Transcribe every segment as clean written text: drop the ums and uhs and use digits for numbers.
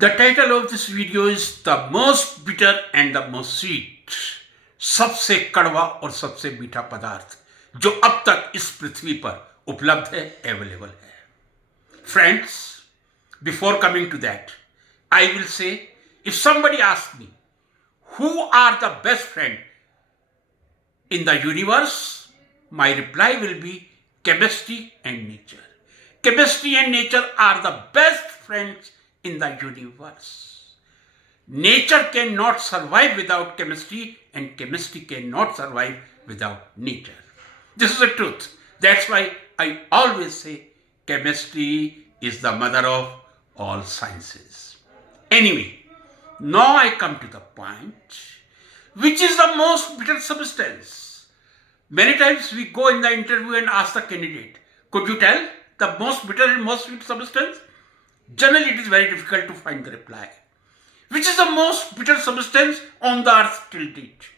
The title of this video is The Most Bitter and the Most Sweet. सबसे कड़वा और सबसे मीठा पदार्थ जो अब तक इस पृथ्वी पर उपलब्ध है, अवेलेबल है. Friends, before coming to that, I will say, if somebody asks me, who are the best friend in the universe, my reply will be chemistry and nature. Chemistry and nature are the best friends in the universe. Nature cannot survive without chemistry, and chemistry cannot survive without nature. This is the truth. That's why I always say chemistry is the mother of all sciences. Anyway, now I come to the point. Which is the most bitter substance? Many times we go in the interview and ask the candidate, could you tell the most bitter and most sweet substance? Generally, it is very difficult to find the reply. Which is the most bitter substance on the earth till date?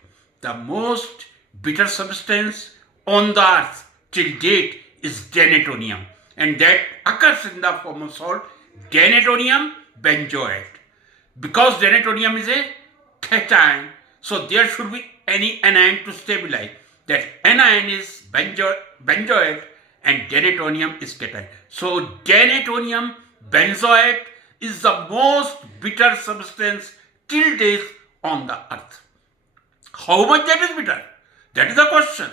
The most bitter substance on the earth till date is denatonium, and that occurs in the form of salt, denatonium benzoate. Because denatonium is a cation, so there should be any anion to stabilize. That anion is benzoate and denatonium is cation. So denatonium benzoate is the most bitter substance till date on the earth. How much that is bitter? That is the question.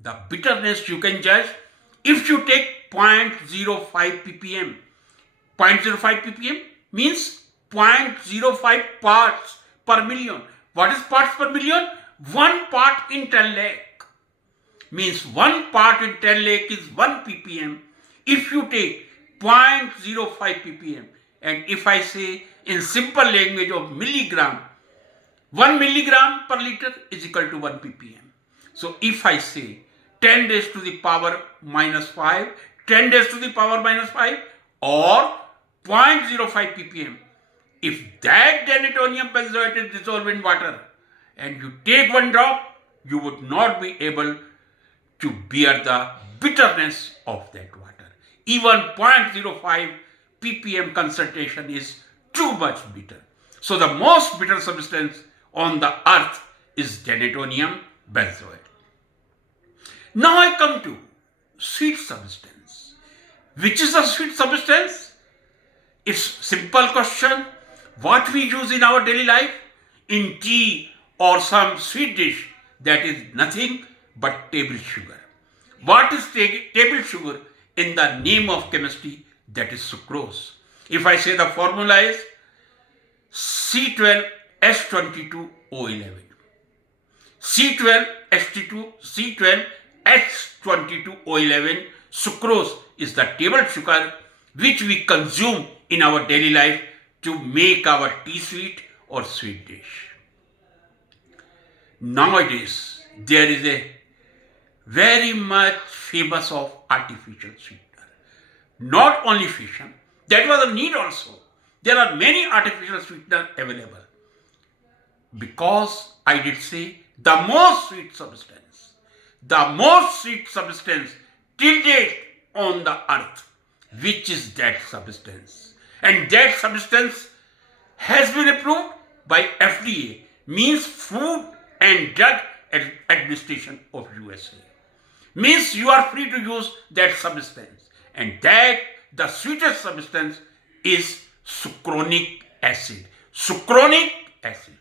The bitterness you can judge if you take 0.05 ppm. 0.05 ppm means 0.05 parts per million. What is parts per million? 1 part in 10 lakh. Means 1 part in 10 lakh is 1 ppm. If you take 0.05 ppm, and if I say in simple language of milligram, 1 milligram per liter is equal to 1 ppm. So if I say 10 raised to the power minus 5, 10 raised to the power minus 5 or 0.05 ppm, if that denatonium benzoate is dissolved in water and you take 1 drop, you would not be able to bear the bitterness of that water. Even 0.05 ppm concentration is too much bitter. So the most bitter substance on the earth is denatonium benzoate. Now I come to sweet substance. Which is the sweet substance? It's simple question. What we use in our daily life, in tea or some sweet dish, that is nothing but table sugar. What is table sugar in the name of chemistry? That is sucrose. If I say the formula is C12H22O11. C12H22O11, sucrose is the table sugar which we consume in our daily life to make our tea sweet or sweet dish. Nowadays, there is a very much famous of artificial sweetener. Not only fission, that was a need also. There are many artificial sweeteners available. Because I did say the most sweet substance till date on the earth, which is that substance. And that substance has been approved by FDA, means Food and Drug Administration of USA. Means you are free to use that substance. And that the sweetest substance is sucronic acid. Sucronic acid.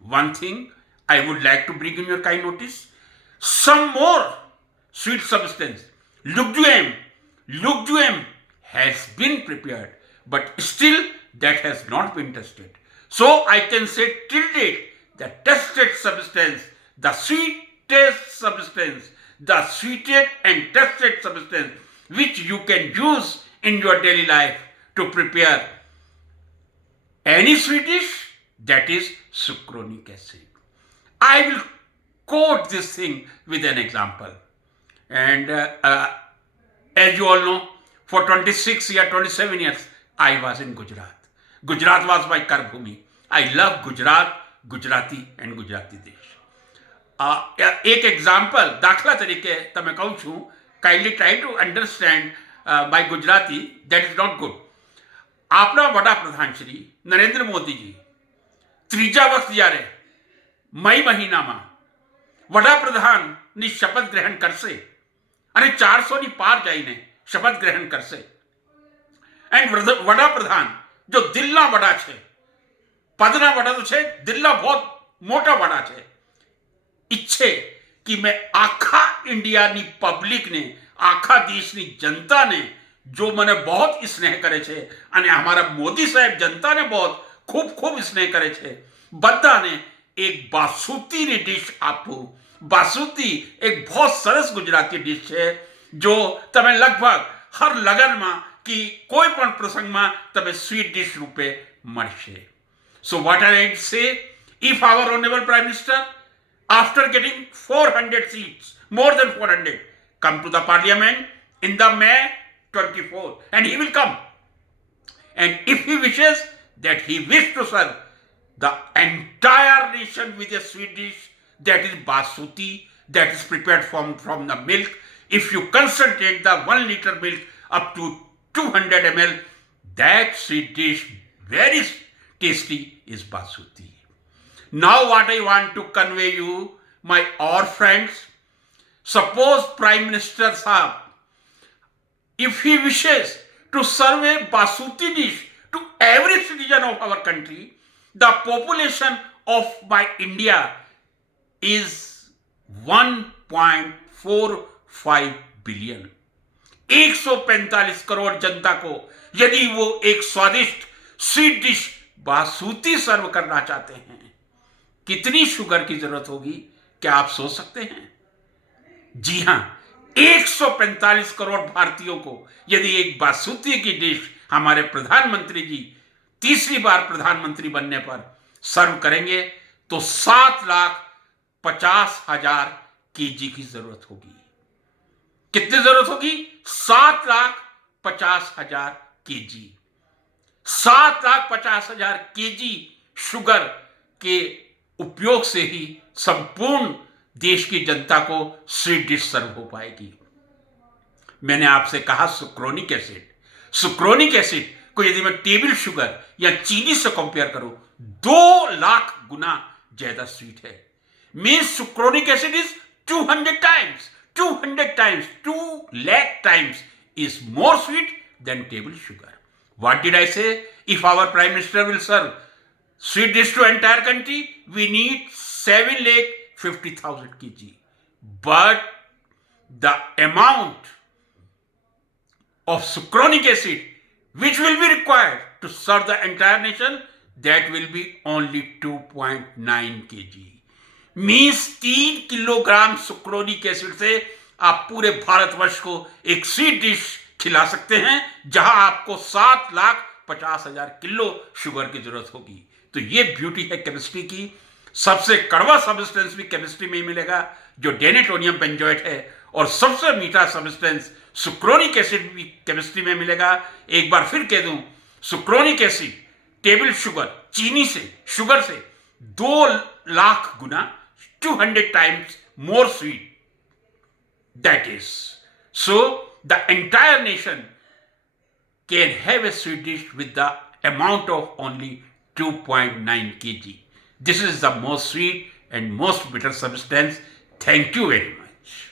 One thing I would like to bring in your kind notice. Some more sweet substance. Luguem has been prepared, but still that has not been tested. So I can say till date the tested substance, the sweetest substance, the sweeted and tested substance which you can use in your daily life to prepare any sweet dish, that is sucronic acid. I will quote this thing with an example. And as you all know, for 26 years, 27 years, I was in Gujarat. Gujarat was my Karbhumi. I love Gujarat, Gujarati and Gujarati dish. एक example दाखला तरीके તમે કહું છું, kindly try to understand my Gujarati, that is not good. આપણા વડાપ્રધાન શ્રી નરેન્દ્ર મોદીજી ત્રીજા વખત જ્યારે મઈ મહિનામાં વડાપ્રધાનની શપથ ગ્રહણ કરશે અને 400ની પાર જઈને શપથ ગ્રહણ કરશે એન્ડ વડાપ્રધાન જો દિલના વડા છે, પદના વડા તો છે, દિલના બહુ મોટા વડા છે, ઈચ્છે कि मैं आखा इंडिया ની પબ્લિકને, આખા દેશની જનતાને जो મને बहुत સ્નેહ કરે છે અને અમારા મોદી સાહેબ જનતાને बहुत ખૂબ ખૂબ સ્નેહ કરે છે, બધાને એક બાસુતીની ડીશ આપું. બાસુતી એક बहुत સરસ ગુજરાતી ડીશ છે જો તમે લગભગ હર લગનમાં કે કોઈ પણ પ્રસંગમાં તમે સ્વીટ ડીશ રૂપે મળશે. So what I say, if our honorable Prime Minister, after getting 400 seats, more than 400, come to the parliament in the May 24, and he will come. And if he wishes that he wish to serve the entire nation with a sweet dish that is basuti, that is prepared from the milk, if you concentrate the 1 liter milk up to 200 ml, that sweet dish, very tasty, is basuti. Now what I want to convey you, my all friends, suppose Prime Minister Sahab, if he wishes to serve a basuti dish to every citizen of our country, the population of my India is 1.45 billion. 145 crore जनता को यदि वो एक स्वादिष्ट sweet dish Basuti सर्व करना चाहते हैं, कितनी sugar की जरूरत होगी, क्या आप सोच सकते हैं? जी हां, 145 करोड़ भारतीयों को यदि एक बासुती की डिश हमारे प्रधानमंत्री जी तीसरी बार प्रधानमंत्री बनने पर सर्व करेंगे तो 7,50,000 केजी की जरूरत होगी. कितनी जरूरत होगी? 7,50,000 केजी. 7,50,000 केजी शुगर के उपयोग से ही संपूर्ण देश की जनता को स्वीट डिश सर्व हो पाएगी. मैंने आपसे कहा सुक्रोनिक एसिड. सुक्रोनिक एसिड को यदि मैं टेबल शुगर या चीनी से कंपेयर करूं, 2 लाख गुना ज्यादा स्वीट है. Means sucronic acid is 200 times, 2 lakh times is more sweet than table sugar. What did I say? If our Prime Minister will serve sweet dish to entire country, we need 7,50,000 kg. But the amount of sucronic acid which will be required to serve the entire nation, that will be only 2.9 kg. Means 3 kilogram sucronic acid से आप पूरे भारतवर्ष को एक sweet dish खिला सकते हैं जहां आपको 7,50,000 किलो शुगर की जरूरत होगी. तो ये ब्यूटी है केमिस्ट्री की. सबसे कड़वा सब्सटेंस भी केमिस्ट्री में ही मिलेगा जो डेनेटोनियम बेंजोएट है, और सबसे मीठा सब्सटेंस सुक्रोनिक एसिड भी केमिस्ट्री में मिलेगा. एक बार फिर कह दूं, सुक्रोनिक एसिड टेबल शुगर, चीनी से, शुगर से 2 लाख गुना, 200 times more sweet. That is, so the entire nation can have a sweet dish with the amount of only 2.9 kg. This is the most sweet and most bitter substance. Thank you very much.